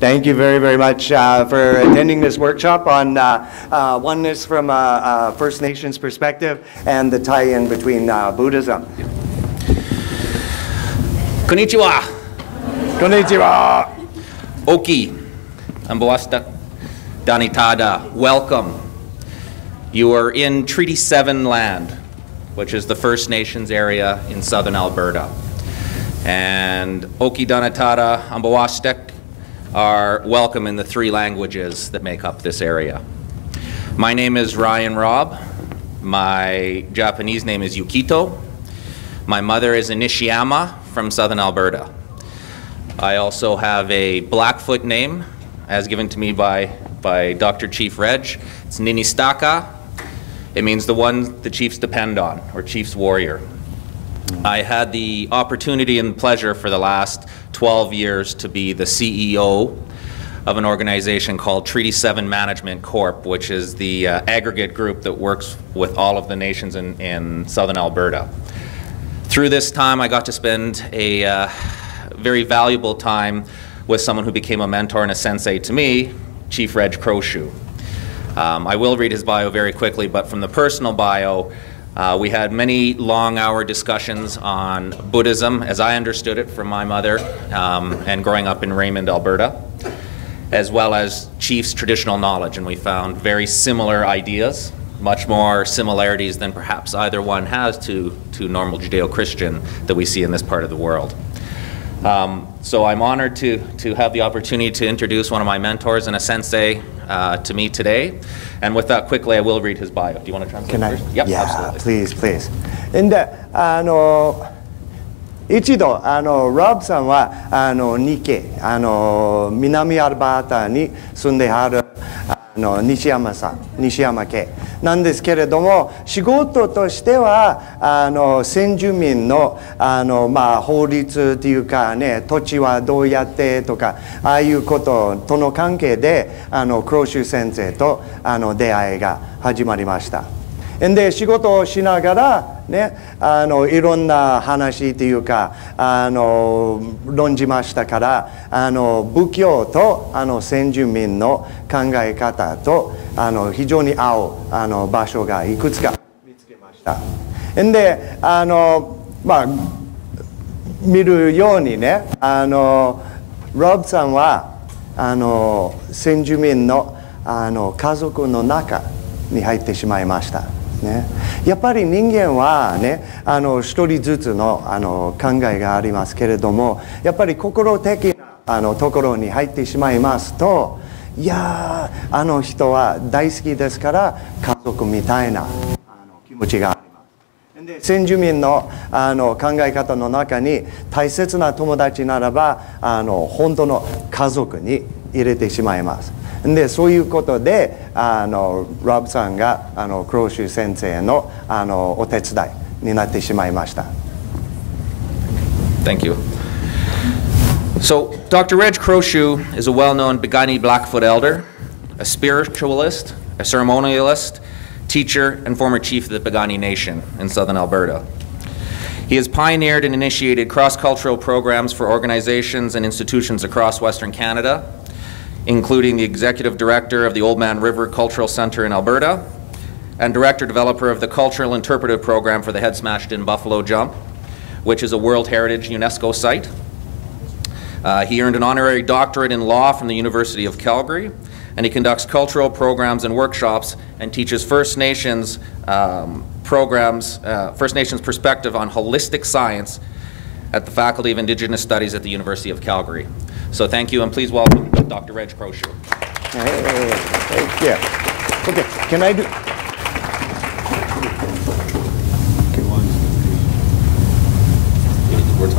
Thank you very, very much for attending this workshop on oneness from a First Nations perspective and the tie-in between Buddhism. Konnichiwa. Konnichiwa. Oki. Ambawasta. Danitada. Welcome. You are in Treaty 7 land, which is the First Nations area in southern Alberta. And Oki Danatada Ambawastek are welcome in the 3 languages that make up this area. My name is Ryan Robb. My Japanese name is Yukito. My mother is Inishiyama from southern Alberta. I also have a Blackfoot name, as given to me by Dr. Chief Reg. It's Ninistaka. It means the one the chiefs depend on, or chief's warrior. I had the opportunity and pleasure for the last 12 years to be the CEO of an organization called Treaty 7 Management Corp., which is the aggregate group that works with all of the nations in southern Alberta. Through this time, I got to spend a very valuable time with someone who became a mentor and a sensei to me, Chief Reg Crowshoe. I will read his bio very quickly, but from the personal bio, we had many long-hour discussions on Buddhism, as I understood it from my mother and growing up in Raymond, Alberta, as well as Chief's traditional knowledge, and we found very similar ideas, much more similarities than perhaps either one has to normal Judeo-Christian that we see in this part of the world. So I'm honored to have the opportunity to introduce one of my mentors and a sensei to me today. And with that, quickly, I will read his bio. Do you want to translate? Can I? First? Yep, yeah, absolutely. Please, please. And 一度Rob さんは日系南アルバータに住んである西山家なんですけれども、仕事としては先住民の法律というかね、土地はどうやってとかああいうこととの関係でクローシュ先生と出会いが始まりました。で仕事をしながらね、いろんな話というか論じましたから、仏教と先住民の考え方と非常に合う場所がいくつか見つけました。で見るようにね、ロブさんは先住民の家族の中に入ってしまいました。ね、やっぱり人間はね、一人ずつの考えがありますけれども、やっぱり心的なところに入ってしまいますと、いや人は大好きですから家族みたいな気持ちがあります。で先住民の考え方の中に大切な友達ならば本当の家族に入れてしまいます。でそういうことでロブさんがクローシュ先生のお手伝いになってしまいました。Thank you. So, Dr. Reg Crowshoe is a well-known Piikani Blackfoot elder, a spiritualist, a ceremonialist, teacher, and former chief of the Piikani Nation in southern Alberta. He has pioneered and initiated cross-cultural programs for organizations and institutions across Western Canada, including the Executive Director of the Old Man River Cultural Centre in Alberta, and Director-Developer of the Cultural Interpretive Program for the Head Smashed In Buffalo Jump, which is a World Heritage UNESCO site. He earned an honorary doctorate in law from the University of Calgary, and he conducts cultural programs and workshops and teaches First Nations First Nations perspective on holistic science at the Faculty of Indigenous Studies at the University of Calgary. So thank you, and please welcome Dr. Reg Crowshoe. Hey, thank you. Okay, can I do?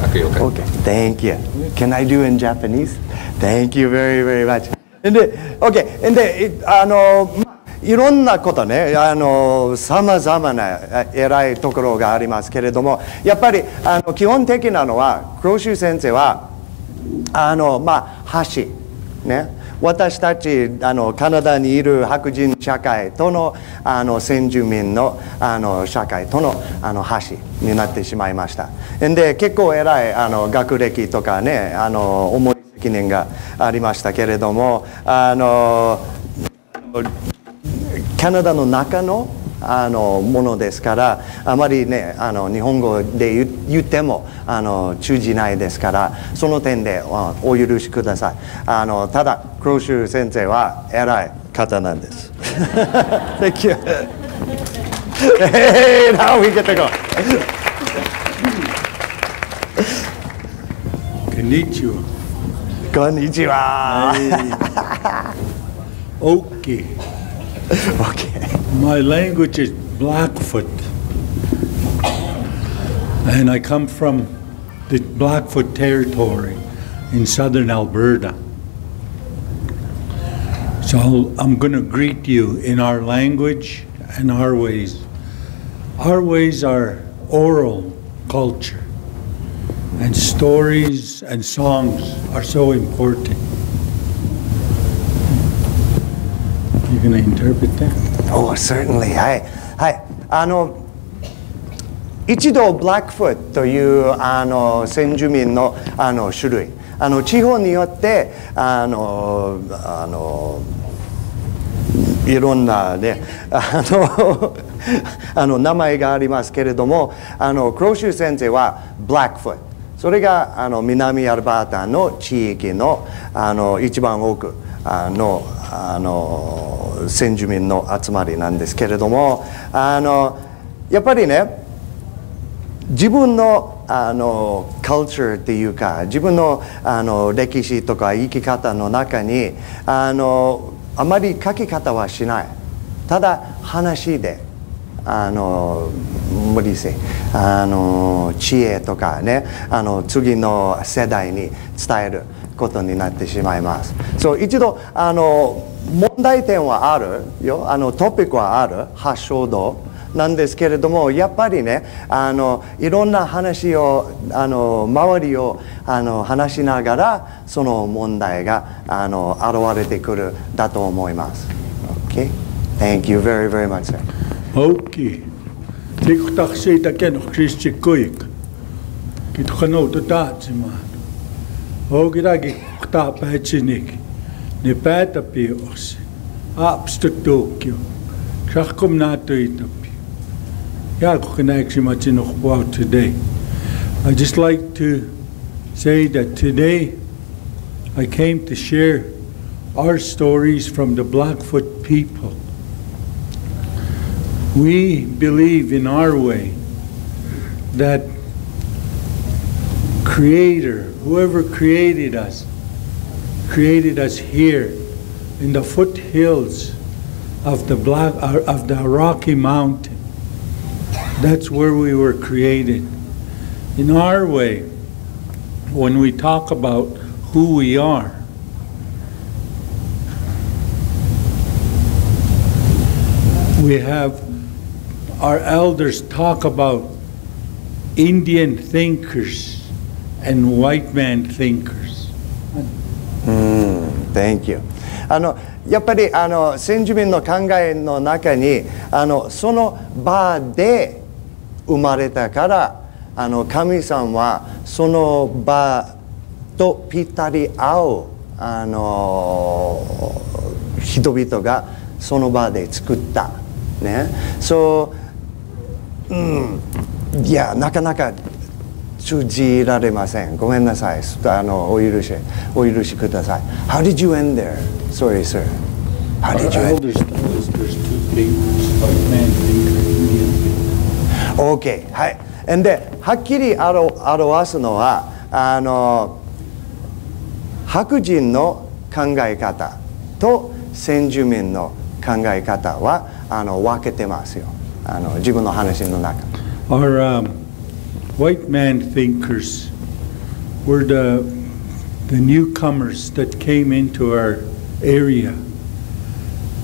Okay, thank you. Can I do in Japanese? Thank you very, very much. Okay, いろんなことね、さまざまな偉いところがありますけれども、やっぱり基本的なのは、クローシュ先生は橋ね、私たちカナダにいる白人社会との先住民の社会との橋になってしまいました。で結構偉い学歴とかね思い記念がありましたけれども、カナダの中のものですから、あまりね日本語で言っても通じないですから、その点でお許しください。ただクローシュ先生は偉い方なんです。Thank you. Hey, now we get to go. Konnichiwa. Konnichiwa. Okay. Okay. My language is Blackfoot. And I come from the Blackfoot territory in southern Alberta. So I'm going to greet you in our language and our ways. Our ways are oral culture, and stories and songs are so important. You going to interpret that? Oh, certainly. はい。はい。一度ブラックフットという先住民の種類、地方によっていろんなね名前がありますけれども、クローシュ先生はブラックフット、それが南アルバータの地域の一番多くの先住民の集まりなんですけれども、やっぱりね自分のカルチャーっていうか、自分の歴史とか生き方の中にあまり書き方はしない。ただ話で無理せ知恵とかね次の世代に伝えることになってしまいます。そう、一度問題点はあるよ、トピックはある、発祥度なんですけれども、やっぱりねいろんな話を周りを話しながらその問題が現れてくるだと思います。Okay? Thank you very, very much, sir. Okay. Tik taksi taken Christi kuik. Kit khano to tatsima. Ogiragi ta pachinik. Ni pata pios. Ups to Tokyo. Shakum nato itapi. Ya kunaksi machinok today. I just like to say that today I came to share our stories from the Blackfoot people. We believe in our way that Creator, whoever created us here in the foothills of the Rocky Mountain. That's where we were created. In our way, when we talk about who we are, we have our elders talk about Indian thinkers and white man thinkers. Thank you. やっぱり先住民の考えの中にその場で生まれたから神様はその場とぴったり合う人々がその場で作ったね。いやなかなか通じられません。ごめんなさい。お許しください。How did you end there? Sorry, sir. How did you end? There's two thinkers, white man thinker, Indian thinker. Okay, はい。ではっきり表すのは白人の考え方と先住民の考え方は分けてますよ。自分の話の中。Our white man thinkers were the newcomers that came into our area.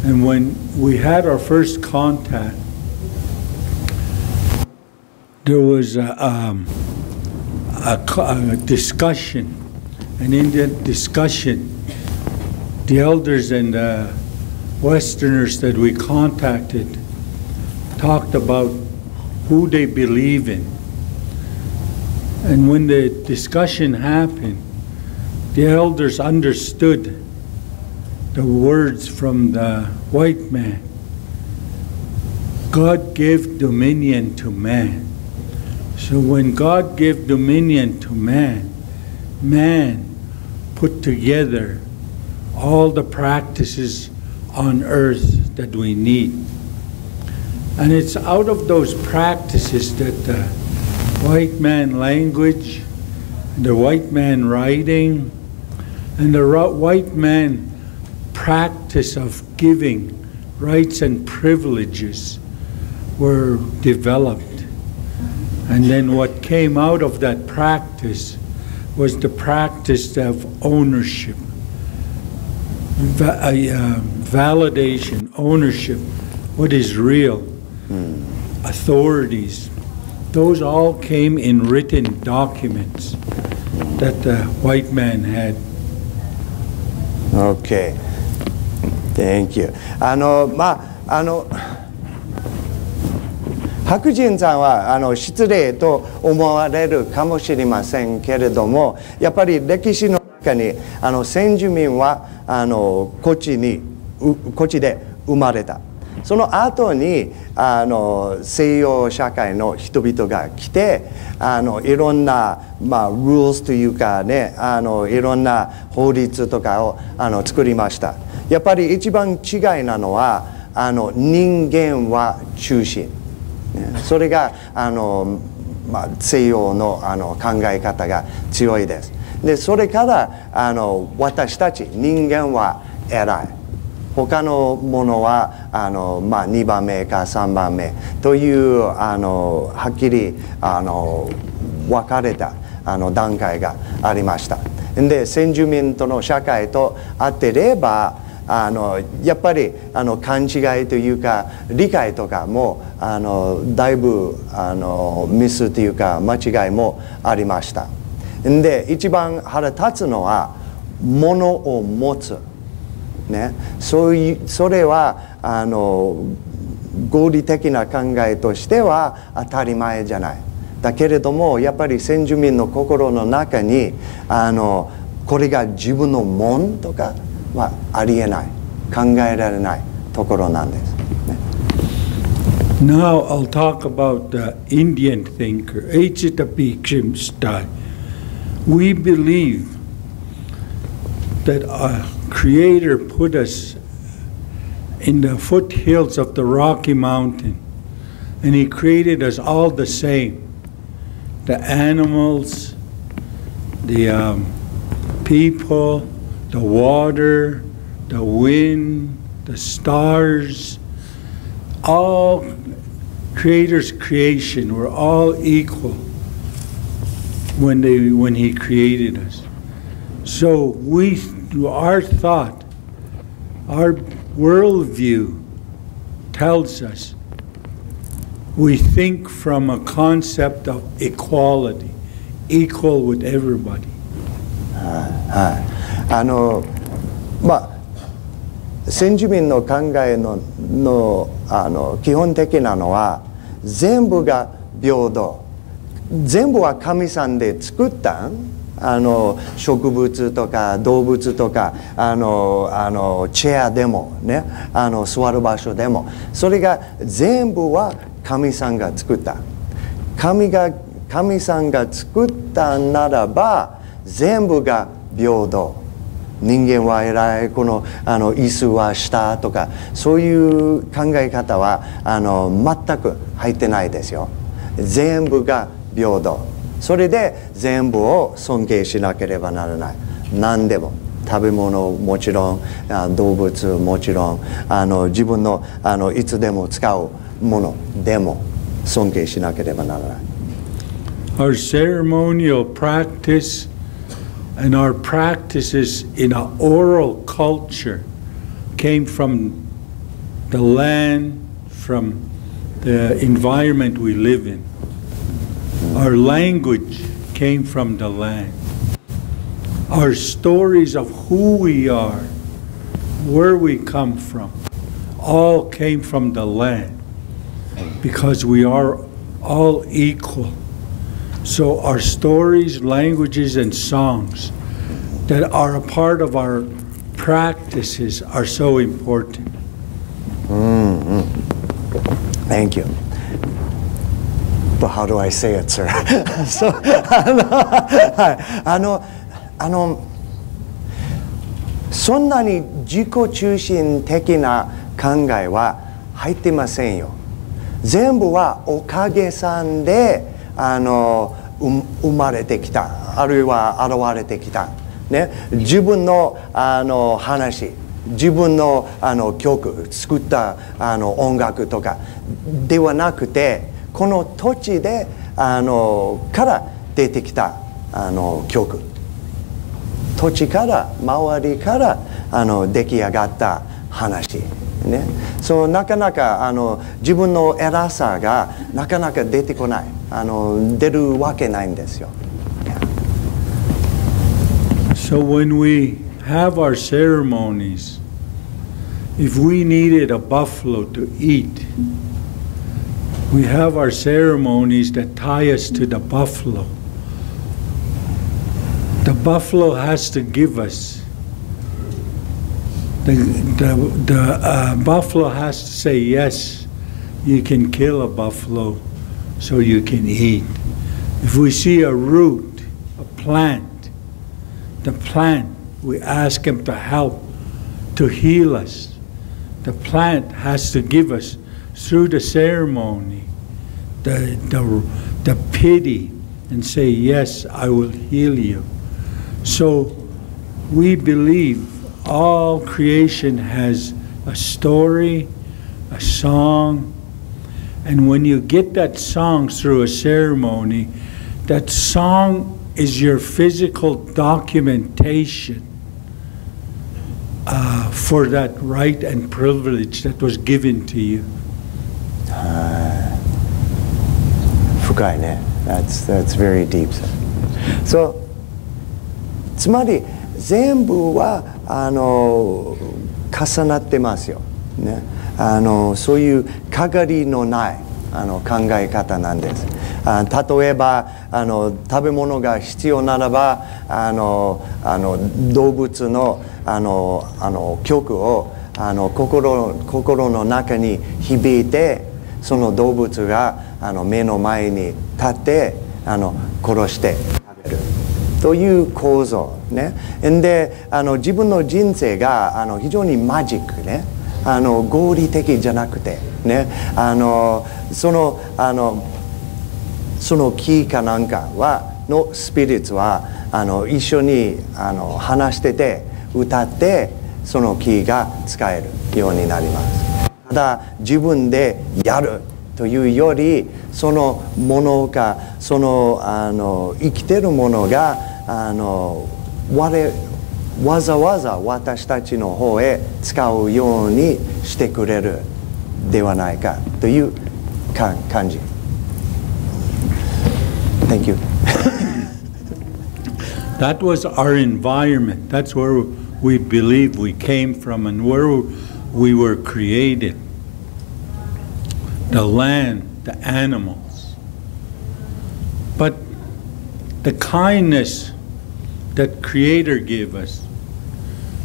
And when we had our first contact, there was a discussion. And in that discussion, the elders and the Westerners that we contacted talked about who they believe in. And when the discussion happened, the elders understood the words from the white man. God gave dominion to man. So when God gave dominion to man, man put together all the practices on earth that we need. And it's out of those practices that the white man language, the white man writing, and the white man practice of giving rights and privileges were developed. And then what came out of that practice was the practice of ownership, validation, ownership, what is real, authorities. Those all came in written documents that the white man had. Okay. Thank you. 白人さんは失礼と思われるかもしれませんけれども、やっぱり歴史の中に先住民はこっちで生まれた。その後に西洋社会の人々が来ていろんな、rules というかねいろんな法律とかを作りました。やっぱり一番違いなのは人間は中心。それが西洋の考え方が強いです。でそれから私たち人間は偉い。他のものは2番目か3番目というはっきり分かれた段階がありました。で先住民との社会とあってればやっぱり勘違いというか理解とかもだいぶミスというか間違いもありました。で一番腹立つのは物を持つ、ね、それは合理的な考えとしては当たり前じゃない。だけれどもやっぱり先住民の心の中にこれが自分のもんとかはありえない、考えられないところなんです、ね。Now I'll talk about the Indian thinker, H.T. Bhikshimstai. We believe that a Creator put us in the foothills of the Rocky Mountain, and He created us all the same. The animals, the people, the water, the wind, the stars, all Creator's creation were all equal when He created us. So our thought, our worldview tells us we think from a concept of equality, equal with everybody. 先住民の考えの基本的なのは全部が平等、全部は神さんで作った植物とか動物とかチェアでもね座る場所でもそれが全部は神さんが作った。神さんが作ったならば全部が平等。人間は偉い、この椅子は下とかそういう考え方は全く入ってないですよ。全部が平等。それで全部を尊敬しなければならない。何でも食べ物もちろん動物もちろん自分のいつでも使うものでも尊敬しなければならない。Our ceremonial practice and our practices in our oral culture came from the land, from the environment we live in. Our language came from the land. Our stories of who we are, where we come from, all came from the land because we are all equal. So our stories, languages, and songs that are a part of our practices are so important. Thank you. But how do I say it, sir? So, そんなに自己中心的な考えは入ってませんよ。全部はおかげさんで生まれてきた、あるいは現れてきた、ね、自分の話、自分の曲、作った音楽とかではなくて、この土地でから出てきた曲、土地から周りから出来上がった話、ね、そうなかなか自分の偉さがなかなか出てこない、出るわけないんですよ。So when we have our ceremonies, if we needed a buffalo to eat, we have our ceremonies that tie us to the buffalo. The buffalo has to give us. The buffalo has to say, yes, you can kill a buffalo so you can eat. If we see a root, a plant, the plant, we ask him to help, to heal us. The plant has to give us, through the ceremony, the pity, and say, yes, I will heal you. So we believe all creation has a story, a song, and when you get that song through a ceremony, that song is your physical documentation for that right and privilege that was given to you. 深いね。That's very deep. So つまり全部は重なってますよ、ね、そういうかがりのない考え方なんです。例えば食べ物が必要ならば動物の曲を心の中に響いて、その動物が目の前に立って殺して食べるという構造ね。で自分の人生が非常にマジックね、合理的じゃなくてね、その木かなんかのスピリッツは一緒に話してて歌ってその木が使えるようになります。ただ自分でやるというより、そのものが生きてるものがわざわざ私たちの方へ使うようにしてくれるではないかという感じ。Thank you. That was our environment. That's where we believe we came from and where we were created. The land, the animals. But the kindness that Creator gave us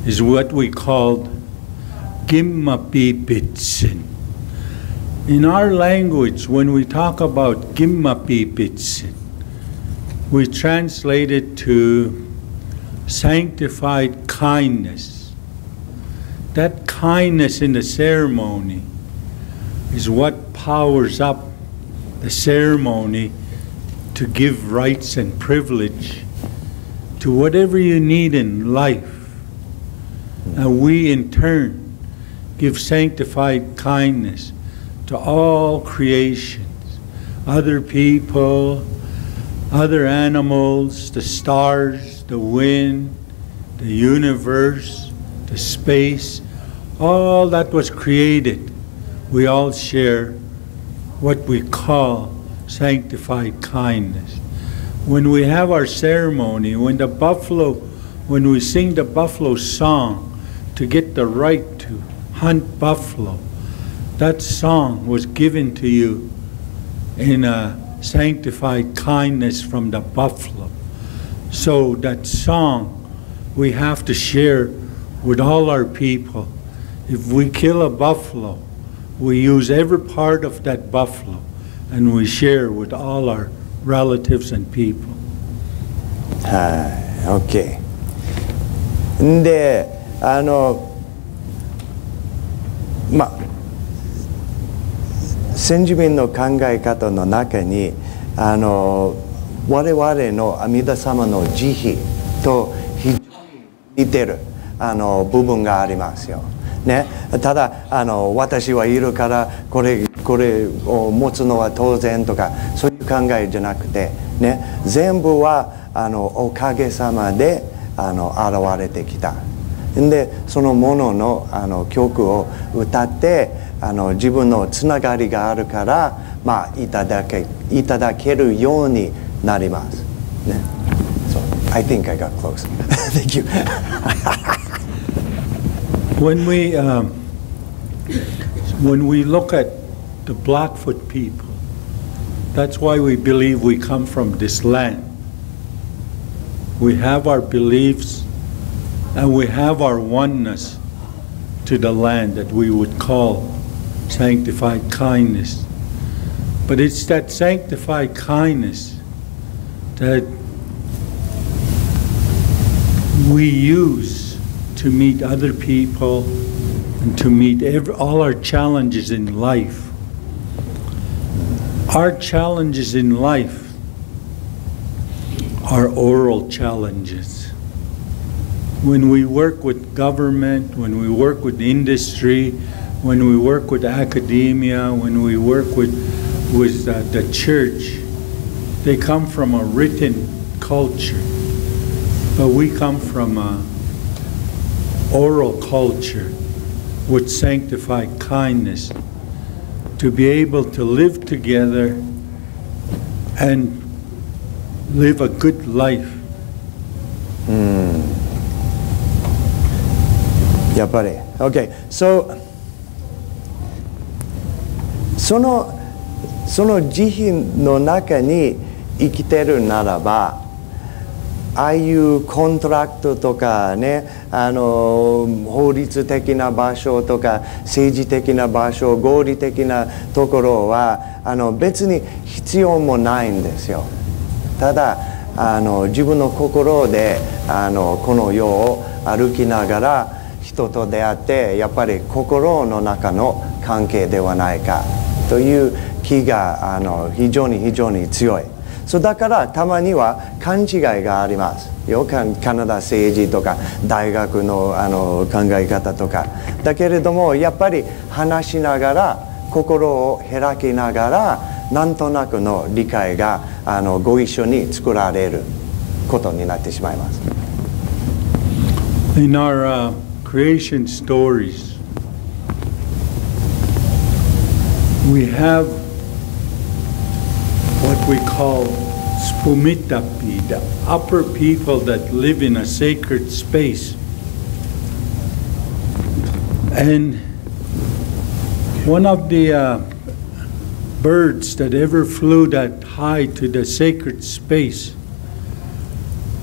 is what we called Gimmapipitsin. In our language, when we talk about Gimmapipitsin, we translate it to sanctified kindness. That kindness in the ceremony is what powers up the ceremony to give rights and privilege to whatever you need in life. And we in turn give sanctified kindness to all creations, other people, other animals, the stars, the wind, the universe, the space, all that was created. We all share what we call sanctified kindness. When we have our ceremony, when we sing the buffalo song to get the right to hunt buffalo, that song was given to you in a sanctified kindness from the buffalo. So that song we have to share with all our people. If we kill a buffalo, we use every part of that buffalo and we share with all our relatives and people. はい、OK。で、先住民の考え方の中に我々の阿弥陀様の慈悲と非常に似てる部分がありますよ。ね、ただ私はいるからこれを持つのは当然とかそういう考えじゃなくて、ね、全部はおかげさまで現れてきた。でそのものの曲を歌って自分のつながりがあるから、いただけるようになります。ね、so, I think I got close. Thank you. When we look at the Blackfoot people, that's why we believe we come from this land. We have our beliefs and we have our oneness to the land that we would call sanctified kindness. But it's that sanctified kindness that we use to meet other people and to meet all our challenges in life. Our challenges in life are oral challenges. When we work with government, when we work with industry, when we work with academia, when we work with the church, they come from a written culture, but we come from a oral culture with sanctified kindness to be able to live together and live a good life. やっぱり OK。 So その慈悲の中に生きてるならば、ああいうコントラクトとかね、法律的な場所とか政治的な場所、合理的なところは別に必要もないんですよ。ただ自分の心でこの世を歩きながら人と出会って、やっぱり心の中の関係ではないかという気が非常に強い。そうだからたまには勘違いがありますよ。カナダ政治とか大学の考え方とかだけれども、やっぱり話しながら心を開きながらなんとなくの理解がご一緒に作られることになってしまいます。In our creation stories, we have what we call spumitapi, the upper people that live in a sacred space. And one of the birds that ever flew that high to the sacred space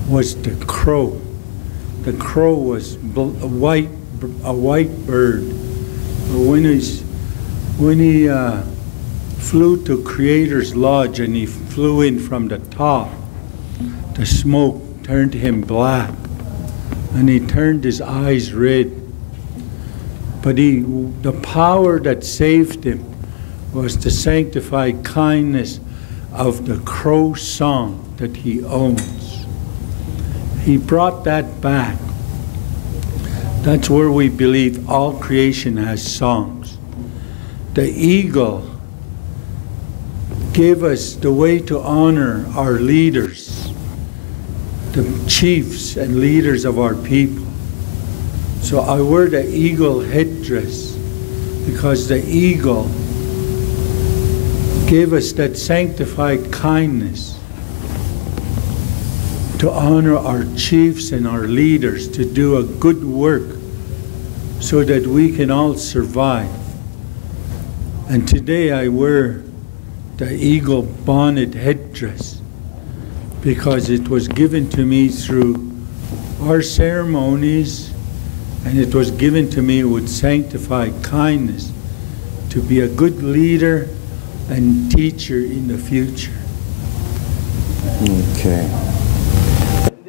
was the crow. The crow was a white bird. But when he flew to Creator's Lodge and he flew in from the top, the smoke turned him black and he turned his eyes red. But the power that saved him was the sanctified kindness of the crow song that he owns. He brought that back. That's where we believe all creation has songs. The eagle gave us the way to honor our leaders, the chiefs and leaders of our people. So I wear the eagle headdress because the eagle gave us that sanctified kindness to honor our chiefs and our leaders, to do a good work so that we can all survive. And today I wear the eagle bonnet headdress because it was given to me through our ceremonies, and it was given to me with sanctified kindness to be a good leader and teacher in the future. Okay.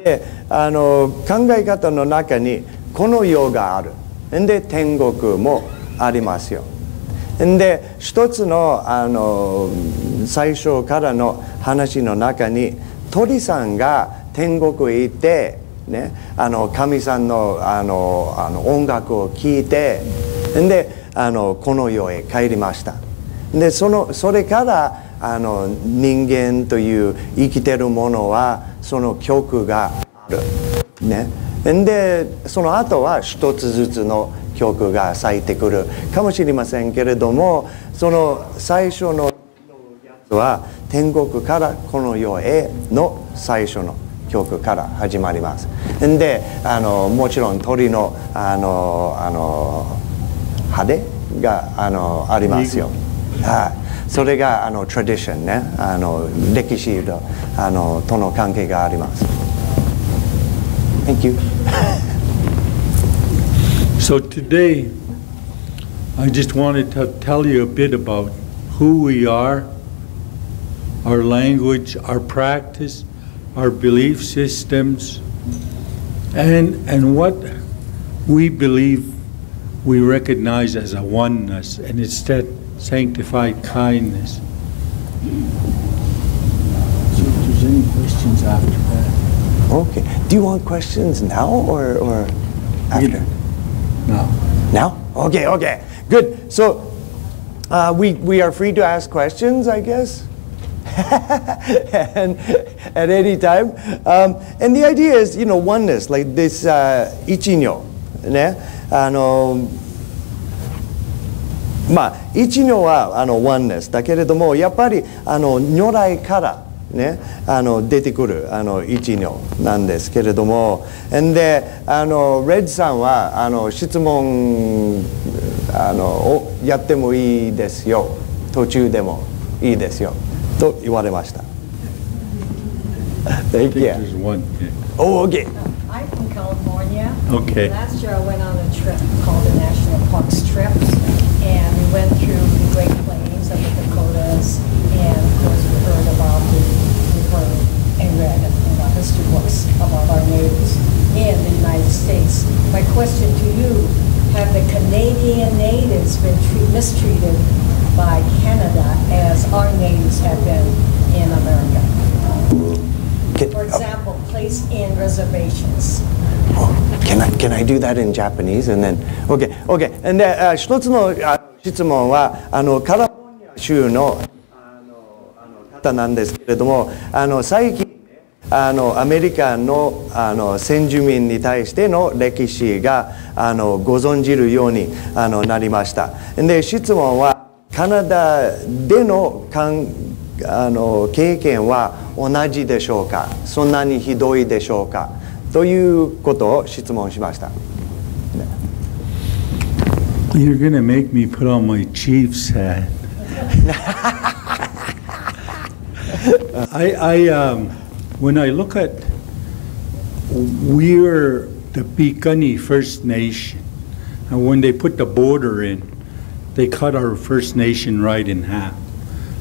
で、考え方の中にこの世がある。で、天国もありますよ。で、一つの、最初からの話の中に鳥さんが天国へ行って、ね、神さんの、音楽を聴いてでこの世へ帰りました。でそれから人間という生きてるものはその曲がある、ね、でその後は一つずつの曲が咲いてくるかもしれませんけれども、その最初のやつは天国からこの世への最初の曲から始まります。でもちろん鳥の羽がありますよ。はい、それがトラディションね、歴史との関係があります。Thank you. So today, I just wanted to tell you a bit about who we are, our language, our practice, our belief systems, and what we believe we recognize as a oneness, and it's that sanctified kindness. So if there's any questions after that. Okay. Do you want questions now or after? Now. Now? Okay, okay. Good. So we are free to ask questions, I guess. And at any time. And the idea is, oneness, like this ichinyo. ね、一如はoneness だけれども、やっぱり如来からね出てくる一如なんですけれども、でレッジさんは質問をやってもいいですよ、途中でもいいですよと言われました。Thank you. Oh, okay. I'm from California. Okay. Last year I went on a trip called the National Parks Trip, and we went through the Great Plains of the Dakotas, and of course we heard and read about history books about our neighbors in the United States. My question to you, have the Canadian natives been mistreated by Canada as our natives have been in America? For example, placed in reservations. Can I do that in Japanese and then okay. And 一つの質問はカリフォルニア州の方なんですけれども、最近アメリカの先住民に対しての歴史がご存じるようになりました。で質問はカナダでの経験は同じでしょうか、そんなにひどいでしょうかということを質問しました。You're going to make me put on my chief's hat. When I look at, we're the Piikani First Nation, and when they put the border in, they cut our First Nation right in half.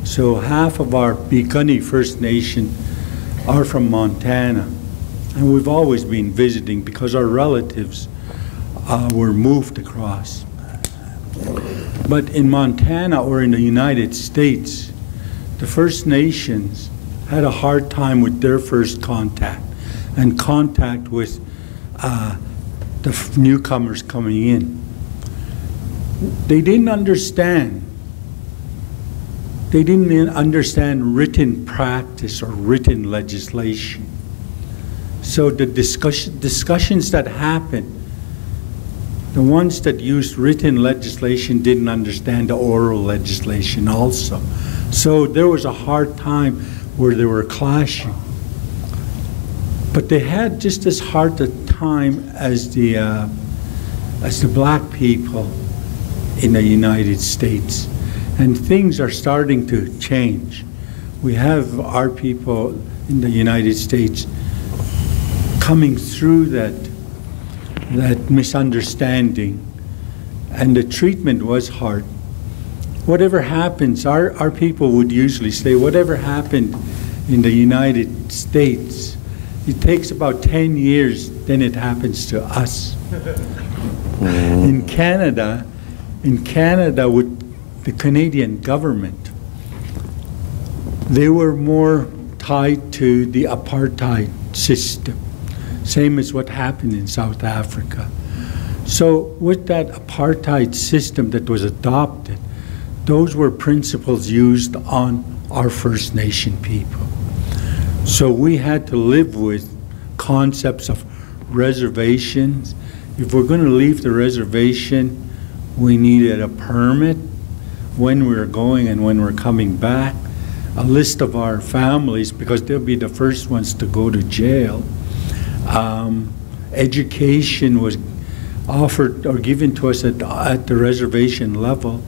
So half of our Piikani First Nation are from Montana, and we've always been visiting because our relatives were moved across. But in Montana or in the United States, the First Nations had a hard time with their first contact and contact with the newcomers coming in. They didn't understand written practice or written legislation. So the discussions that happened, the ones that used written legislation didn't understand the oral legislation also. So there was a hard time where they were clashing. But they had just as hard a time as the black people in the United States. And things are starting to change. We have our people in the United States coming through that misunderstanding, and the treatment was hard. Whatever happens, our people would usually say, whatever happened in the United States, it takes about 10 years, then it happens to us. In Canada, with the Canadian government, they were more tied to the apartheid system, same as what happened in South Africa. So with that apartheid system that was adopted, those were principles used on our First Nation people. So we had to live with concepts of reservations. If we're going to leave the reservation, we needed a permit when we were going and when we're coming back, a list of our families, because they'll be the first ones to go to jail. Education was offered or given to us at the reservation level.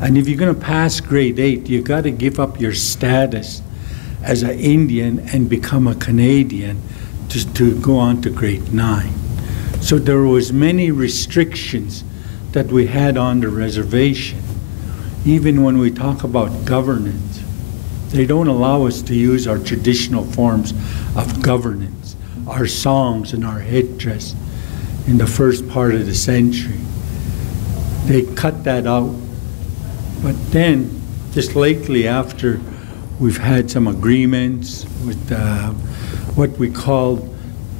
And if you're going to pass grade 8, you got to give up your status as an Indian and become a Canadian to go on to grade 9. So there was many restrictions that we had on the reservation. Even when we talk about governance, they don't allow us to use our traditional forms of governance, our songs and our headdress in the first part of the century. They cut that out. But then, just lately, after we've had some agreements with what we called,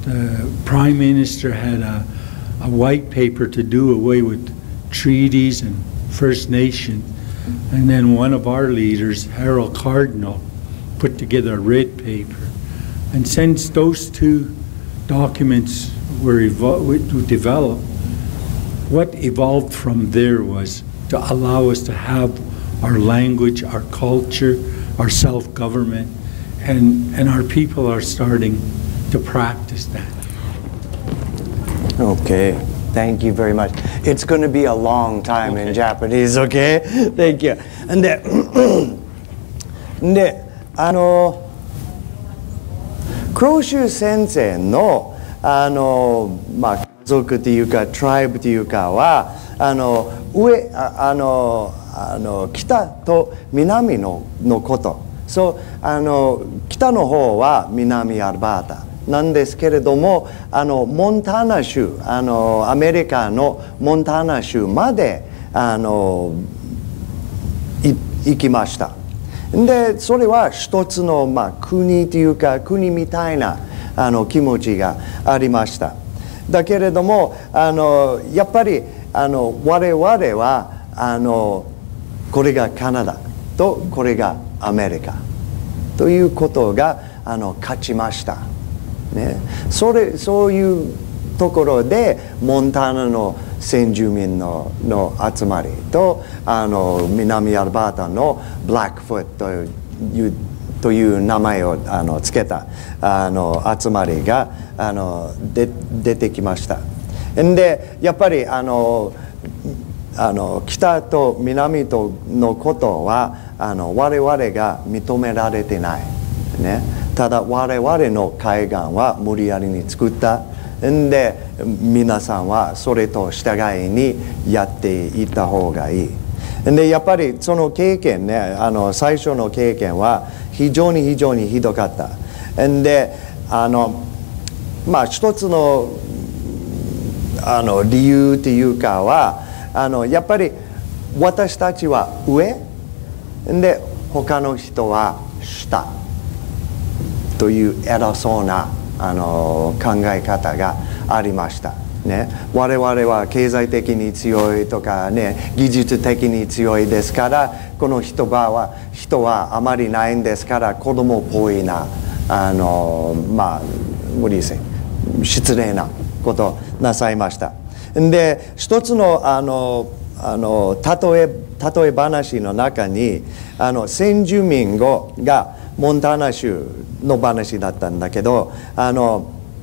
the Prime Minister had a white paper to do away with treaties and First Nations. And then one of our leaders, Harold Cardinal, put together a red paper. And since those two documents were developed, what evolved from there was to allow us to have our language, our culture, our self-government, and our people are starting to practice that. Okay, thank you very much. It's going to be a long time in Japanese, okay? Thank you. And Crowshoe 先生の家族というかトライブというかは北と南のこと。そう北の方は南アルバータなんですけれどもモンタナ州アメリカのモンタナ州まで行きました。でそれは一つの、国というか国みたいな気持ちがありました。だけれどもやっぱり我々はこれがカナダとこれがアメリカということが勝ちました、ね、そういうところでモンタナの先住民の集まりと南アルバータのブラックフットという名前をつけた集まりが出てきました。でやっぱり北と南とのことは我々が認められてない、ね、ただ我々の海岸は無理やりに作ったで皆さんはそれと従いにやっていった方がいい。でやっぱりその経験ね最初の経験は非常にひどかった。で一つの理由というかはやっぱり私たちは上で他の人は下という偉そうな考え方がありました、ね、我々は経済的に強いとか、ね、技術的に強いですからこの人はあまりないんですから子供っぽいな失礼なことをなさいました。で一つの例え話の中に先住民がモンタナ州の話だったんだけど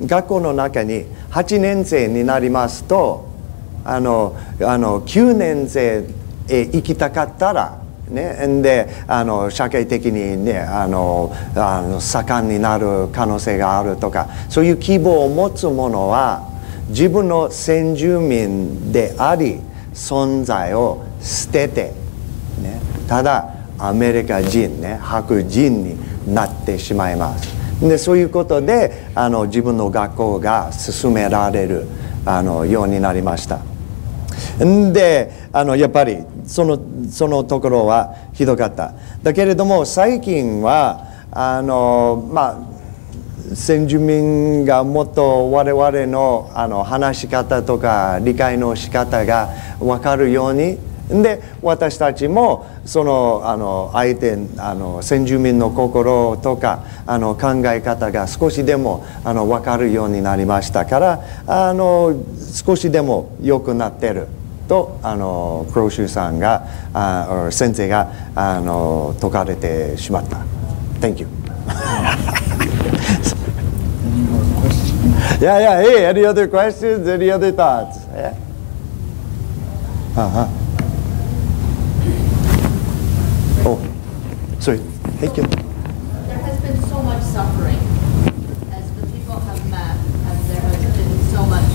学校の中に8年生になりますと9年生へ行きたかったらね、で社会的に、ね、盛んになる可能性があるとか、そういう希望を持つ者は自分の先住民であり存在を捨てて、ね、ただアメリカ人、ね、白人になってしまいます。でそういうことで自分の学校が進められるようになりました。でやっぱりそのところはひどかった。だけれども最近は先住民がもっと我々の話し方とか理解の仕方が分かるように、で私たちもその相手先住民の心とか考え方が少しでも分かるようになりましたから少しでも良くなってるとクローシュさんが先生が説かれてしまった。Thank you. Yeah. Hey, any other questions? Any other thoughts? Yeah. Oh, sorry. Thank you. There has been so much suffering as the people have met, as there has been so much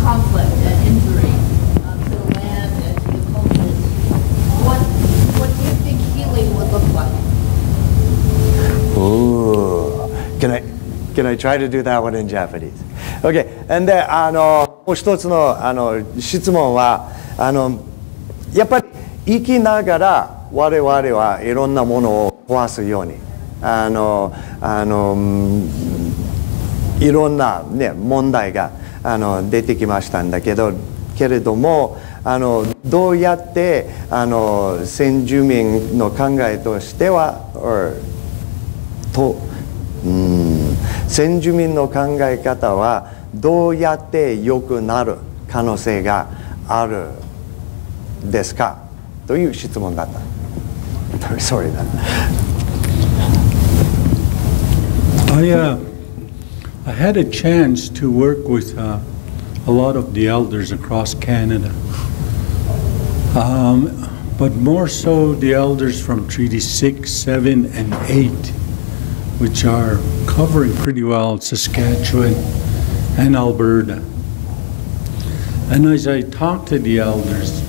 conflict and injury to the land and to the cultures. What do you think healing would look like? Ooh, can I try to do that one in Japanese? Okay. And もう一つの質問はやっぱり生きながら我々はいろんなものを壊すようにいろんな、ね、問題が出てきましたんだけれどもどうやって先住民の考えとしては先住民の考え方はどうやって良くなる可能性があるですかという質問だった。Sorry. I had a chance to work with a lot of the elders across Canada, but more so the elders from Treaty 6, 7, and 8, which are covering pretty well Saskatchewan and Alberta. And as I talk to the elders,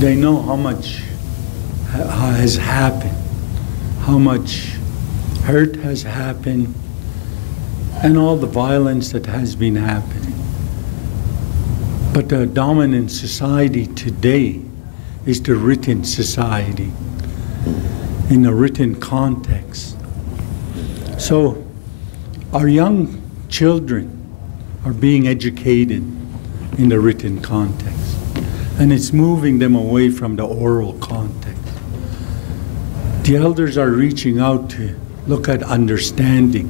they know how much has happened, how much hurt has happened, and all the violence that has been happening. But the dominant society today is the written society, in a written context. So our young children are being educated in the written context, and it's moving them away from the oral context. The elders are reaching out to look at understanding.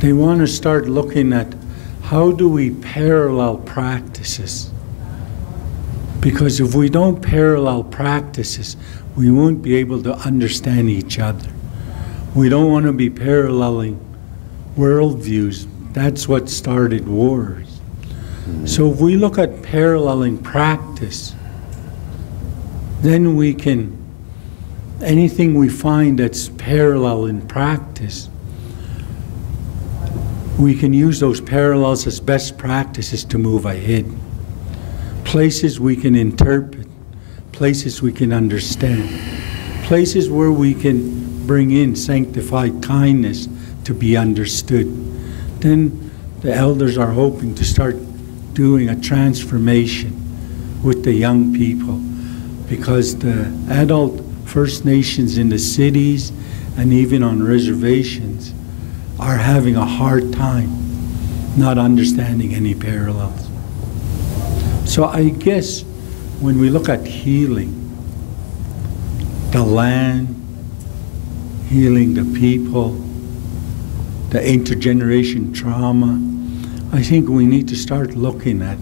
They want to start looking at how do we parallel practices? Because if we don't parallel practices, we won't be able to understand each other. We don't want to be paralleling worldviews. That's what started wars. So if we look at paralleling practice, then we can, anything we find that's parallel in practice, we can use those parallels as best practices to move ahead. Places we can interpret, places we can understand, places where we can bring in sanctified kindness to be understood. Then the elders are hoping to start doing a transformation with the young people, because the adult First Nations in the cities and even on reservations are having a hard time not understanding any parallels. So I guess when we look at healing, the land, healing the people, the intergeneration trauma, I think we need to start looking at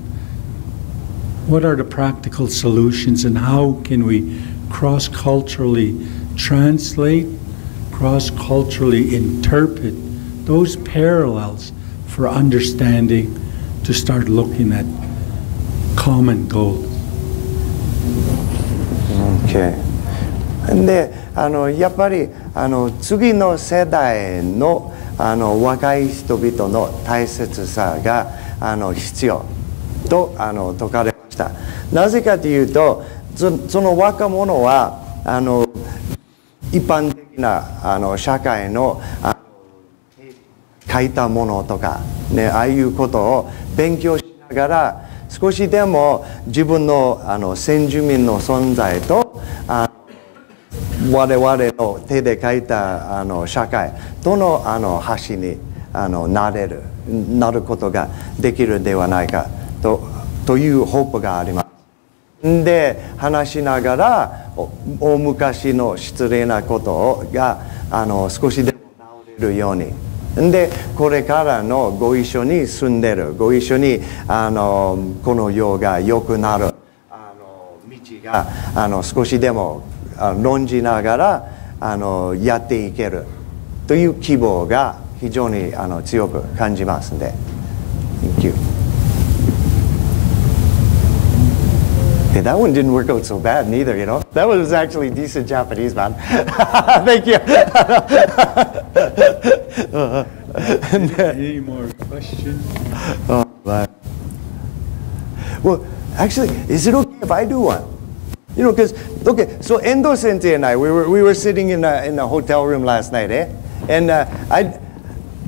what are the practical solutions and how can we cross-culturally translate, cross-culturally interpret those parallels for understanding to start looking at common goals. Okay. Okay. でやっぱり次の世代の若い人々の大切さが必要と説かれました。なぜかというとその若者は一般的な社会の書いたものとか、ね、ああいうことを勉強しながら少しでも自分の先住民の存在と我々の手で書いた社会との橋になることができるではないかというホープがあります。で話しながら大昔の失礼なことが少しでも治れるように。でこれからのご一緒に住んでるご一緒にこの世が良くなる道が少しでも論じながらやっていけるという希望が非常に強く感じますので。Thank you. Hey, that one didn't work out so bad neither, you know. That was actually decent Japanese, man. Thank you. Any more questions? Oh, man. Well, actually, is it okay if I do one? You know, because okay, so Endo Sensei and I, we were sitting in a hotel room last night, eh? And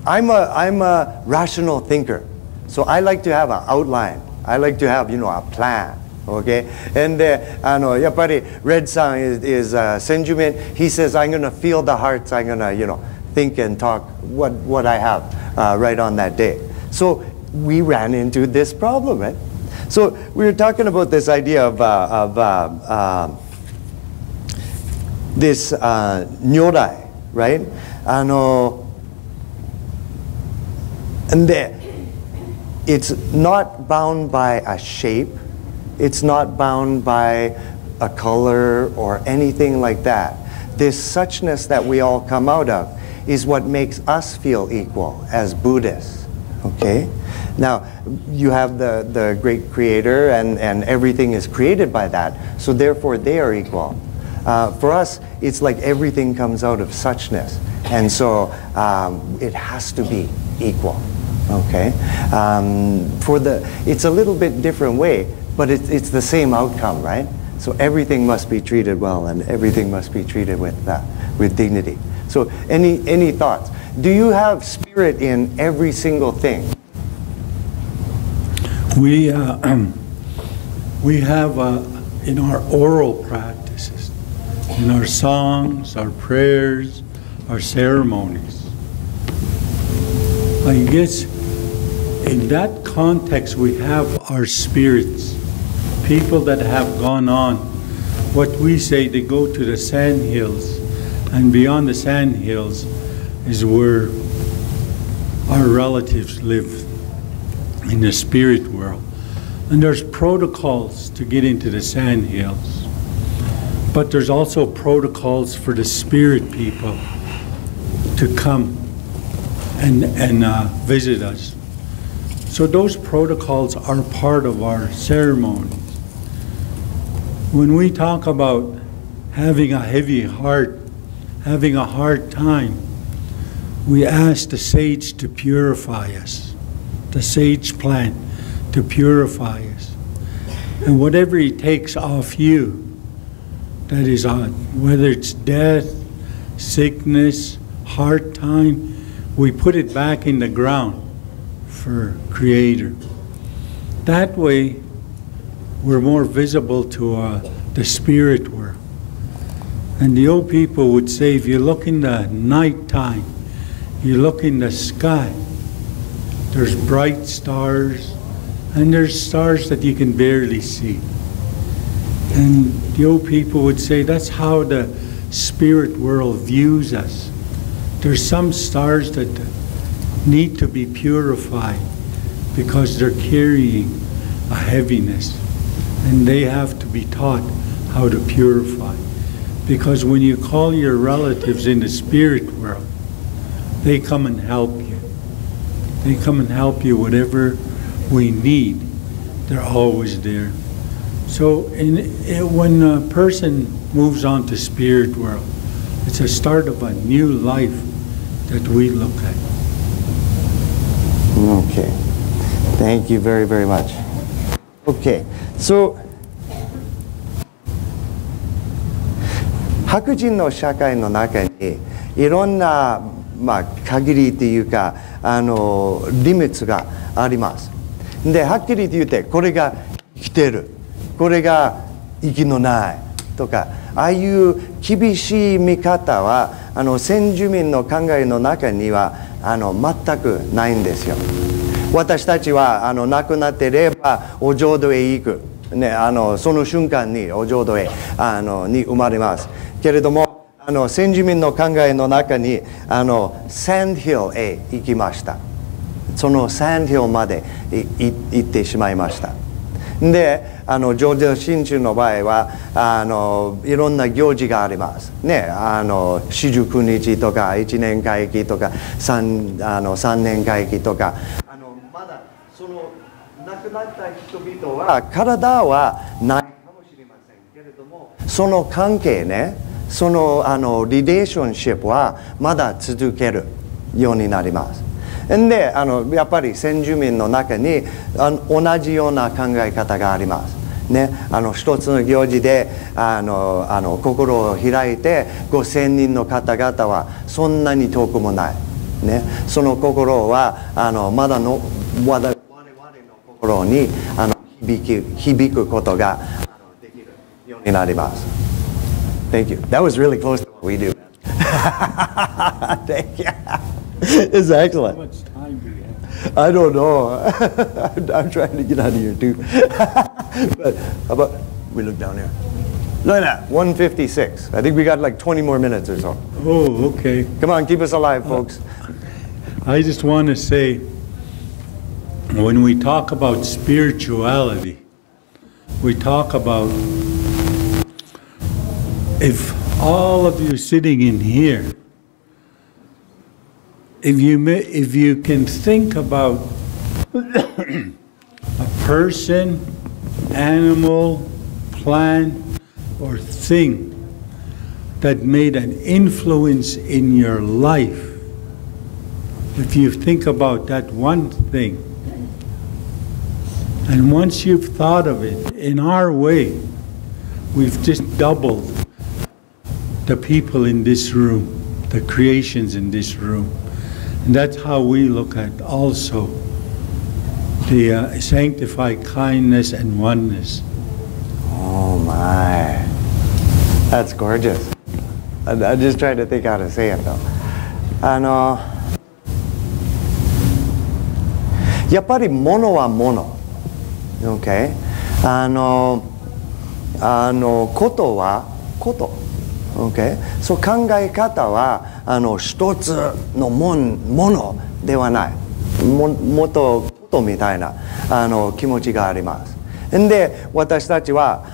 I'm a rational thinker, so I like to have an outline. I like to have a plan. Okay, and やっぱり Red Sun is Senjumin. He says, I'm going to feel the hearts. I'm going to think and talk what I have right on that day. So we ran into this problem, right? So we were talking about this idea of this Nyorai, right? And it's not bound by a shape. It's not bound by a color or anything like that. This suchness that we all come out of is what makes us feel equal as Buddhists. Okay? Now, you have the great creator and everything is created by that, so therefore they are equal. For us, it's like everything comes out of suchness, and so it has to be equal. Okay? It's a little bit different way, but it's the same outcome, right? So everything must be treated well, and everything must be treated with dignity. So any thoughts? Do you have spirit in every single thing? We have in our oral practices, in our songs, our prayers, our ceremonies. I guess in that context we have our spirits, people that have gone on. What we say, they go to the sand hills, and beyond the sand hills is where our relatives live in the spirit world. And there's protocols to get into the sand hills, but there's also protocols for the spirit people to come and visit us. So those protocols are part of our ceremonies. When we talk about having a heavy heart, having a hard time, we ask the sage to purify us, the sage plant to purify us. And whatever he takes off you, that is on, whether it's death, sickness, hard time, we put it back in the ground for Creator. That way, we're more visible to the spirit world. And the old people would say, if you look in the nighttime, you look in the sky, there's bright stars, and there's stars that you can barely see. And the old people would say that's how the spirit world views us. There's some stars that need to be purified because they're carrying a heaviness, and they have to be taught how to purify. Because when you call your relatives in the spirit world, they come and help you. They come and help you whatever we need. They're always there. So when a person moves on to spirit world. It's a start of a new life that we look at. Okay. Thank you very, very much. Okay. So, 白人の社会の中にいろんな、限りというかリミットがあります。ではっきりと言ってこれが生きてる、これが生きのないとか、ああいう厳しい見方は先住民の考えの中には全くないんですよ。私たちは亡くなっていればお浄土へ行く、ね、その瞬間にお浄土へに生まれますけれども、先住民の考えの中にサンドヒルへ行きました。そのサンドヒルまで行ってしまいました。で浄土真宗の場合はいろんな行事がありますね。四十九日とか1年会期とか3年会期とか、まだその亡くなった人々は体はないかもしれませんけれども、その関係ね、そのリレーションシップはまだ続けるようになります。でやっぱり先住民の中に同じような考え方があります。ね、一つの行事で心を開いて5000人の方々はそんなに遠くもない、ね、その心はまだの我々の心に響くことができるようになります。Thank you. That was really close to what we do. Thank you. It's excellent. How much time do you have? I don't know. I'm trying to get out of here too. But how about we look down there? Look at that, 156. I think we got like 20 more minutes or so. Oh, okay. Come on, keep us alive, folks. I just want to say, when we talk about spirituality, we talk about if all of you sitting in here, if you can think about a person, animal, plant, or thing that made an influence in your life, if you think about that one thing, and once you've thought of it in our way, we've just doubled the people in this room, the creations in this room. And that's how we look at also the sanctified kindness and oneness. Oh my, that's gorgeous. I'm just trying to think how to say it though. やっぱり物は物。Okay? ことはこと。Okay? そう考え方は一つのものではない。もっとことみたいな気持ちがあります。で、私たちは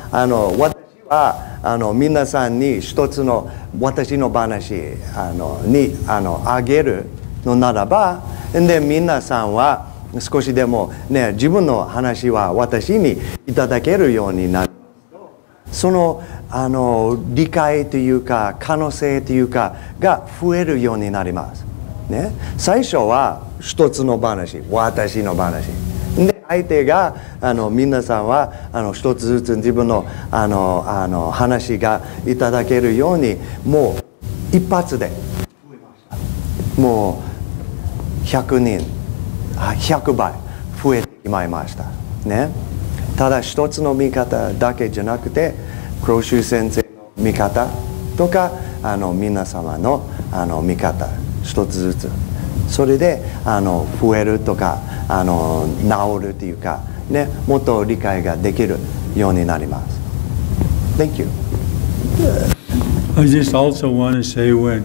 皆さんに一つの私の話にあげるのならば、で皆さんは少しでもね、自分の話は私にいただけるようになる。その理解というか可能性というかが増えるようになります。ね、最初は一つの話、私の話。で、相手が皆さんは一つずつ自分の話がいただけるようにもう一発で増えました。もう100人、100倍増えてしまいました。ね、ただ一つの見方だけじゃなくて、クローシュ先生の見方とか皆様の見方一つずつ、それで増えるとか治るというか、ね、もっと理解ができるようになります。Thank you. I just also want to say, when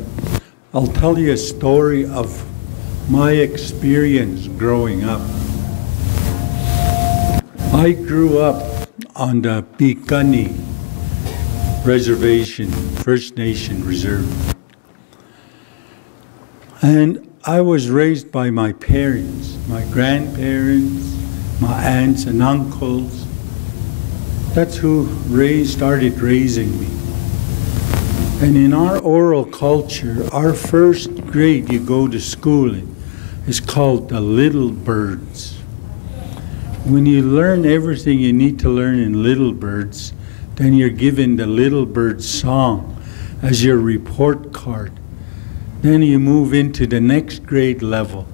I'll tell you a story of my experience growing up. I grew up on the Pikani Reservation, First Nation Reserve. And I was raised by my parents, my grandparents, my aunts and uncles. That's who started raising me. And in our oral culture, our first grade you go to school in is called the little birds. When you learn everything you need to learn in little birds, then you're given the little bird song as your report card. Then you move into the next grade level.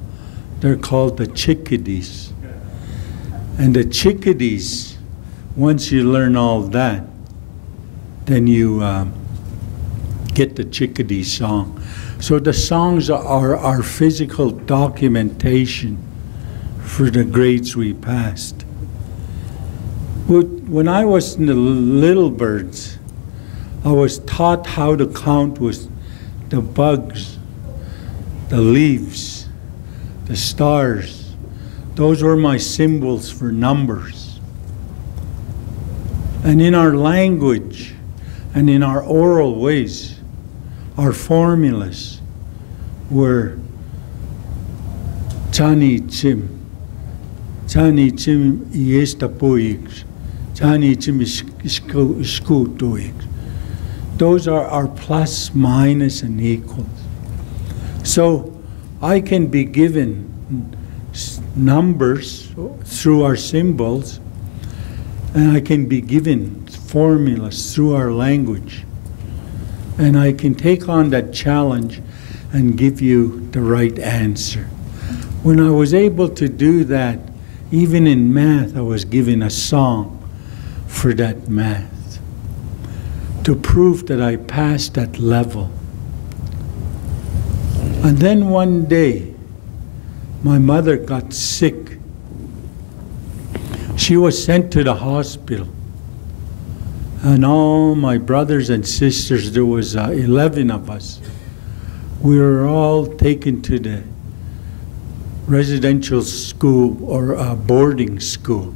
They're called the chickadees. And the chickadees, once you learn all that, then you get the chickadee song. So the songs are our physical documentation for the grades we passed. When I was in the little birds, I was taught how to count with the bugs, the leaves, the stars. Those were my symbols for numbers. And in our language and in our oral ways, our formulas were Chani Chim Iestapoix, Chani Chim Iskutoix. Those are our plus, minus, and equals. So I can be given numbers through our symbols, and I can be given formulas through our language. And I can take on that challenge and give you the right answer. When I was able to do that, even in math, I was given a song for that math to prove that I passed that level. And then one day, my mother got sick. She was sent to the hospital. And all my brothers and sisters, there was 11 of us, we were all taken to the residential school or boarding school.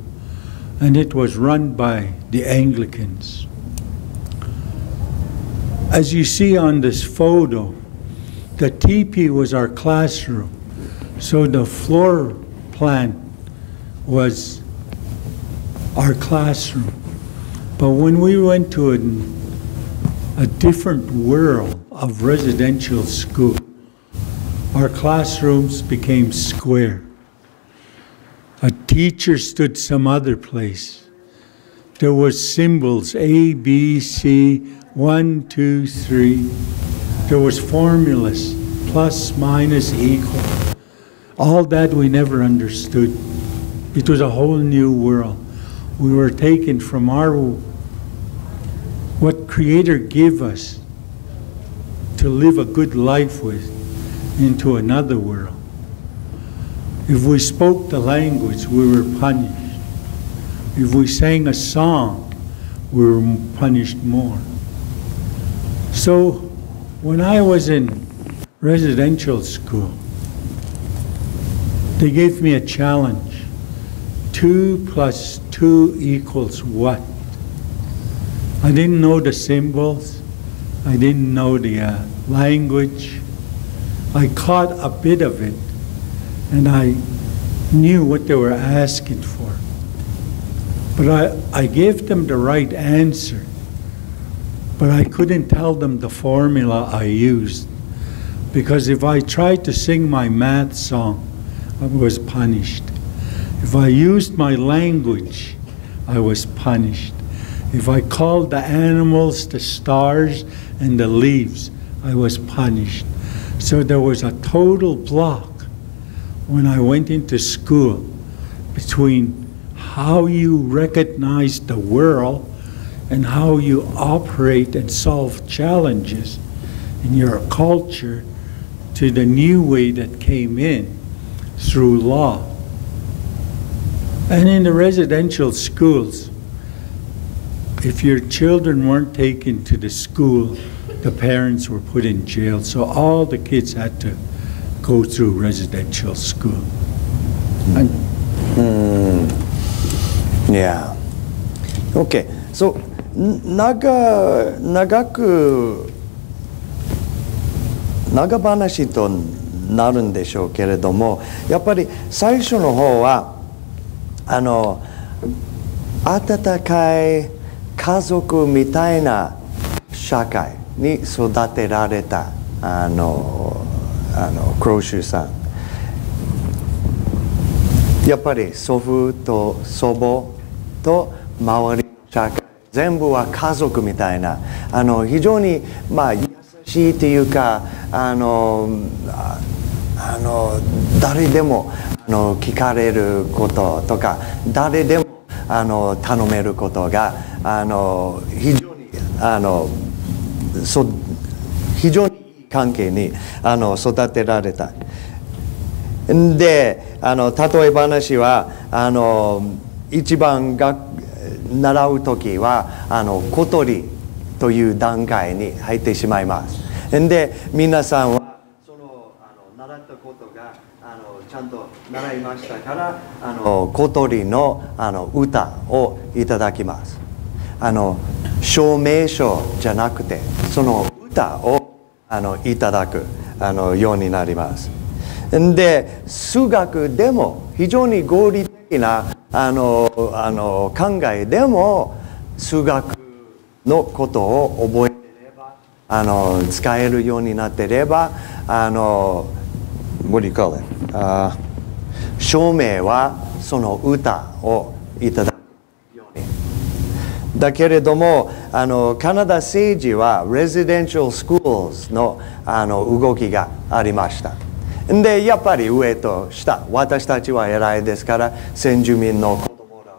And it was run by the Anglicans. As you see on this photo, the teepee was our classroom. So the floor plan was our classroom. But when we went to a different world of residential school, our classrooms became square. A teacher stood some other place. There was symbols, A, B, C, 1, 2, 3. There was formulas, plus, minus, equal. All that we never understood. It was a whole new world. We were taken from what Creator gave us to live a good life with into another world. If we spoke the language, we were punished. If we sang a song, we were punished more. So when I was in residential school, they gave me a challenge. 2 plus 2 equals what? I didn't know the symbols. I didn't know the language. I caught a bit of it, and I knew what they were asking for. But I gave them the right answer, but I couldn't tell them the formula I used, because if I tried to sing my math song, I was punished. If I used my language, I was punished. If I called the animals, the stars, and the leaves, I was punished. So there was a total block when I went into school between how you recognize the world and how you operate and solve challenges in your culture to the new way that came in through law. And in the residential schools, if your children weren't taken to the school, the parents were put in jail. So all the kids had to go through residential school. Yeah. Okay. So, 長話となるんでしょうけれども、やっぱり最初の方は温かい家族みたいな社会に育てられたクローシュさん。やっぱり祖父と祖母と周りの社会全部は家族みたいな非常に優しいというか誰でも聞かれることとか誰でも頼めることが非常に非常にいい関係に育てられた。で例え話は一番習う時は小鳥という段階に入ってしまいます。で皆さんはその習ったことがちゃんと習いましたから小鳥の歌をいただきます。証明書じゃなくてその歌をいただくようになります。で数学でも非常に合理的な考えでも数学のことを覚えていれば使えるようになっていればwhat do you call it? 証明はその歌をいただくように。だけれどもカナダ政治はレジデンシャルスクールズの動きがありました。でやっぱり上と下私たちは偉いですから先住民の子供ら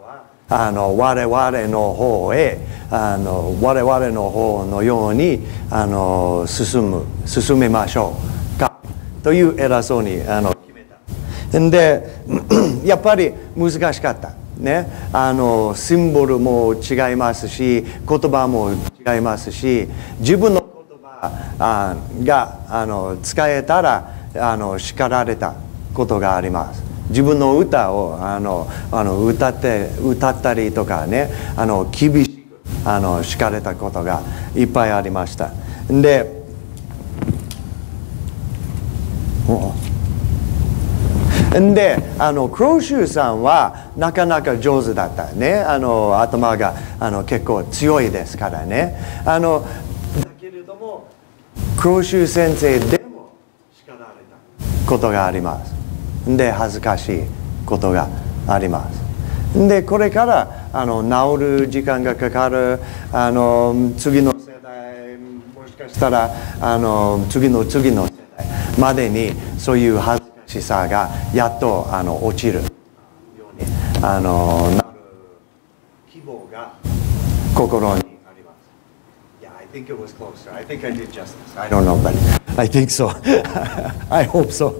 は我々の方へ我々の方のように進めましょうかという偉そうに決めた。でやっぱり難しかったね。シンボルも違いますし言葉も違いますし自分の言葉が使えたら叱られたことがあります。自分の歌を歌ったりとかね厳しく叱られたことがいっぱいありました。でクローシュさんはなかなか上手だったね。頭が結構強いですからね。だけれどもクローシュ先生でことがあります。で恥ずかしいことがあります。でこれから治る時間がかかる次の世代もしかしたら次の世代までにそういう恥ずかしさがやっと落ちるようになる希望が心にI think it was closer. I think I did justice. I don't know, but I think so. I hope so.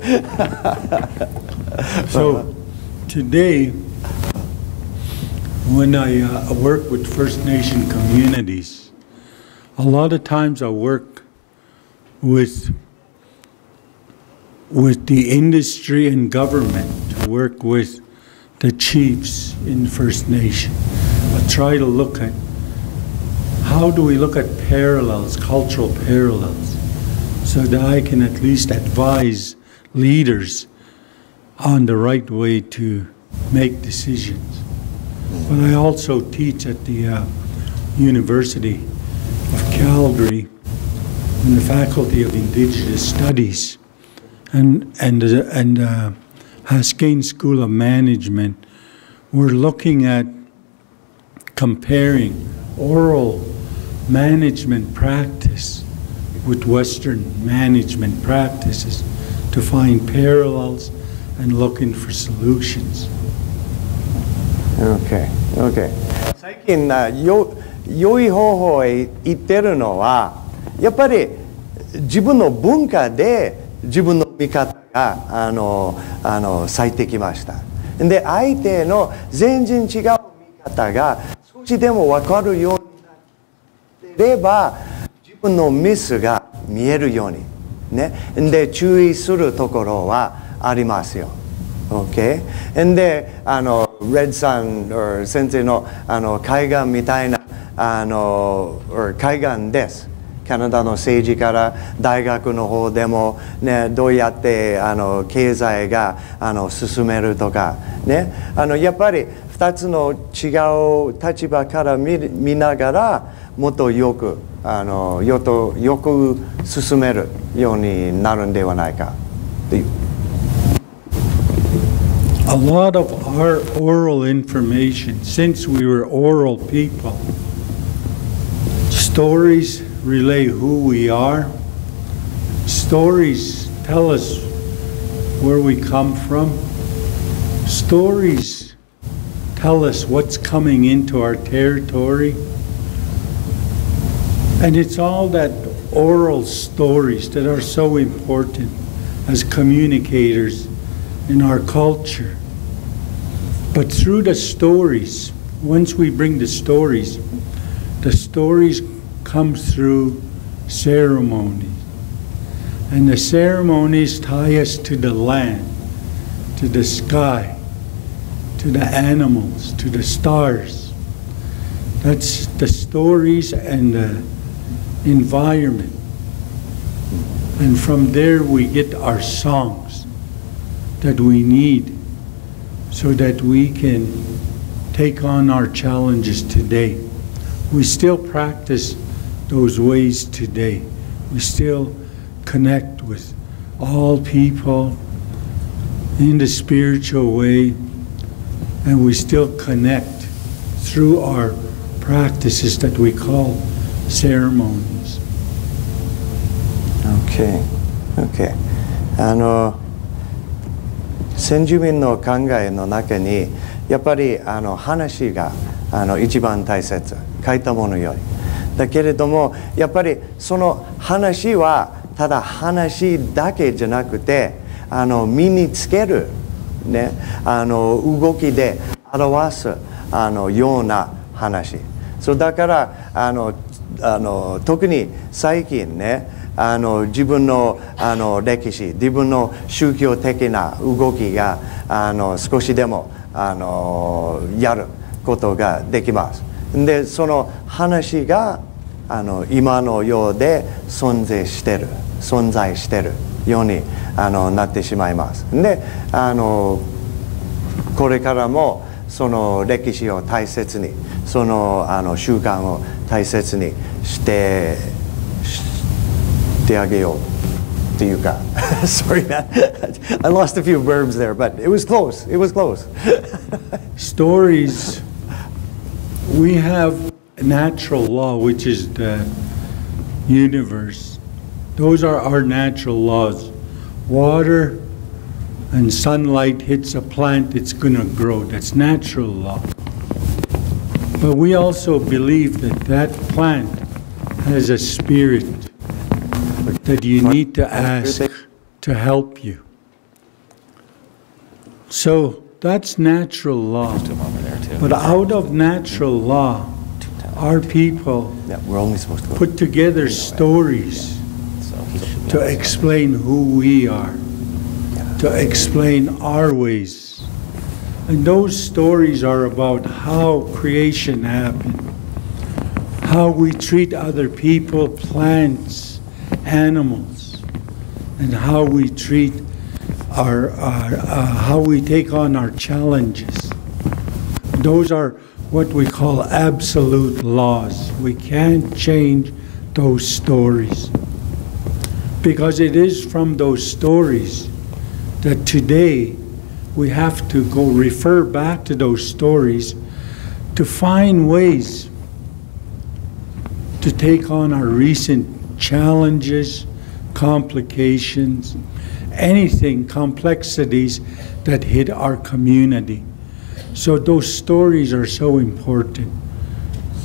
So today, when I work with First Nation communities, a lot of times I work with the industry and government to work with the chiefs in First Nation. I try to look at how do we look at parallels, cultural parallels, so that I can at least advise leaders on the right way to make decisions. But I also teach at the University of Calgary in the Faculty of Indigenous Studies and Haskayne School of Management. We're looking at comparing oral management practice with Western management practices to find parallels and looking for solutions. Okay. 最近良い方法へ行ってるのはやっぱり自分の文化で自分の見方が咲いてきました。で相手の全然違う見方が少しでも分かるようになっていれば自分のミスが見えるようにね。で注意するところはありますよ。Okay? でレッドさん先生の海岸みたいな海岸です。カナダの政治から大学の方でも、ね、どうやって経済が進めるとか、ね、やっぱり2つの違う立場から見ながらもっとよく進めるようになるんではないかという。A lot of our oral information, since we were oral people, stories relay who we are. Stories tell us where we come from. Stories tell us what's coming into our territory. And it's all that oral stories that are so important as communicators in our culture. But through the stories, once we bring the stories come through ceremonies. And the ceremonies tie us to the land, to the sky, to the animals, to the stars. That's the stories and the environment. And from there we get our songs that we need so that we can take on our challenges today. We still practice those ways today. We still connect with all people in the spiritual way, and we still connect through our practices that we call ceremonies. Okay. 先住民の考えの中にやっぱり話が一番大切、書いたものより。だけれどもやっぱりその話はただ話だけじゃなくて身につける、ね、動きで表すような話。そうだから特に最近ね自分の歴史、自分の宗教的な動きが少しでもやることができます。でその話が今のようで存在してるようになってしまいます。でこれからもその歴史を大切に、その習慣を大切にしてあげようっていうかsorry man I lost a few verbs there but it was close Stories, we have natural law, which is the universe. Those are our natural laws. Water and sunlight hits a plant, it's going to grow. That's natural law. But we also believe that that plant has a spirit that you need to ask to help you. So that's natural law. But out of natural law, our people put together stories to explain who we are, to explain our ways. And those stories are about how creation happened, how we treat other people, plants, animals, and how we treat how we take on our challenges. Those are what we call absolute laws. We can't change those stories, because it is from those stories that today we have to go refer back to those stories to find ways to take on our recent challenges, complications, anything, complexities that hit our community. So those stories are so important.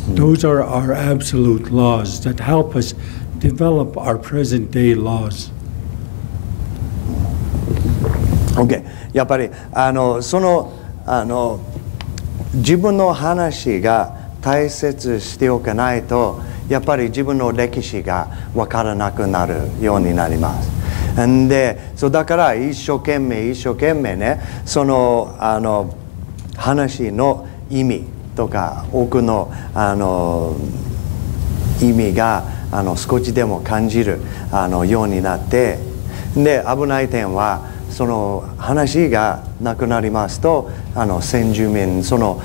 Those are our absolute laws that help us develop our present day laws. Okay. やっぱりその自分の話が大切しておかないとやっぱり自分の歴史が分からなくなるようになります。で、そうだから一生懸命ね、その話の意味とか奥の意味が少しでも感じるようになって、で危ない点はその話がなくなりますと先住民その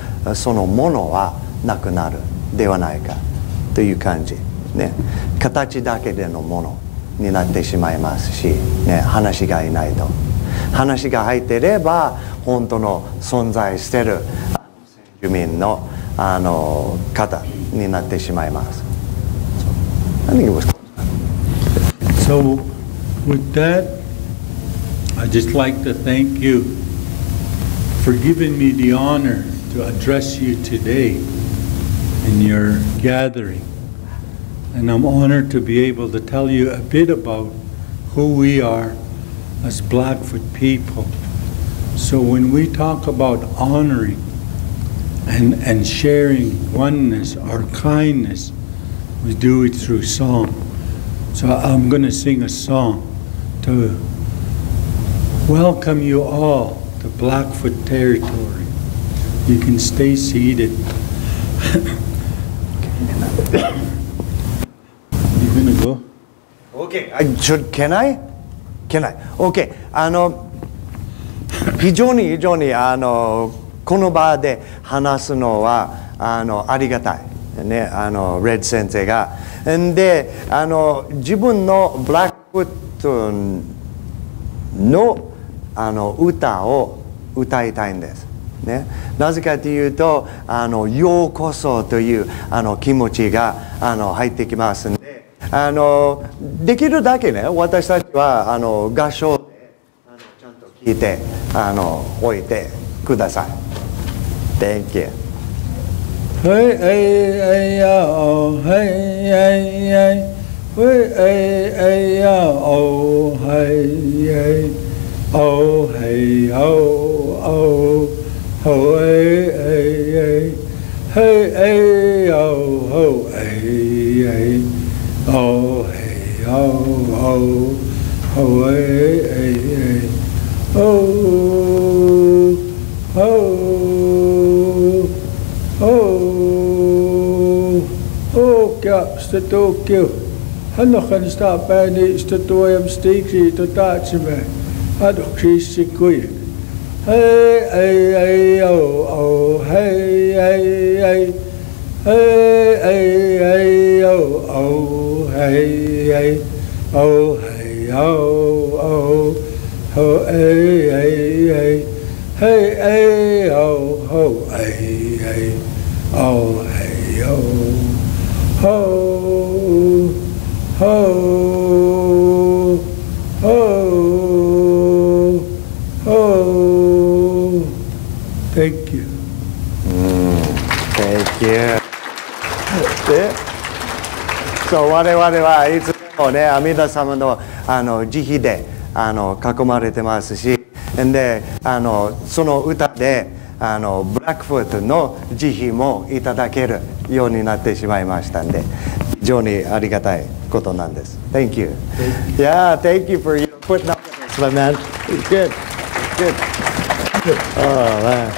ものはなくなるではないかという感じ、ね、形だけでのものになってしまいますし、ね、話がいないと話が入っていれば本当の存在している先住民の方になってしまいます。I think it was So with that, I'd just like to thank you for giving me the honor to address you today in your gathering. And I'm honored to be able to tell you a bit about who we are as Blackfoot people. So when we talk about honoring and sharing oneness or kindness, we do it through song. So I'm going to sing a song to welcome you all to Blackfoot territory. You can stay seated. You gonna go? Okay. Can I? Okay. 非常にこの場で話すのはありがたいね。レッド先生がで自分のブラックフットの歌を歌いたいんです。ね、なぜかというとようこそという気持ちが入ってきますのでできるだけね私たちは合唱でちゃんと聞いておいてください。Thank you. Hey, hey, hey, oh, hey, hey, hey. Hey, hey, oh, hey, hey. Oh, hey, oh, oh. Oh, hey, hey, hey. Hey, hey, oh, oh, hey, hey. Oh, hey, oh, oh. Oh, hey, hey, hey. Oh, oh, oh. Oh, kap, Tokyo. Hanakan stop by the Statoyam Sticky to touch me. I don't see quick. Hey, hey, hey, oh, oh, hey, hey, hey. Hey, hey, hey, oh, oh, hey, hey. Oh, hey, oh, oh. Oh, hey, hey, hey. Hey, hey, oh, oh, hey, hey. Oh, hey, oh. Oh, oh, oh, oh. Thank you. Thank you. で、そう我々はいつもね阿弥陀様の慈悲で囲まれてますし、でその歌でブラックフットの慈悲もいただけるようになってしまいましたんで、非常にありがたいことなんです。Thank you. Yeah, thank you for putting up with us, my man. Good. Good. Oh man.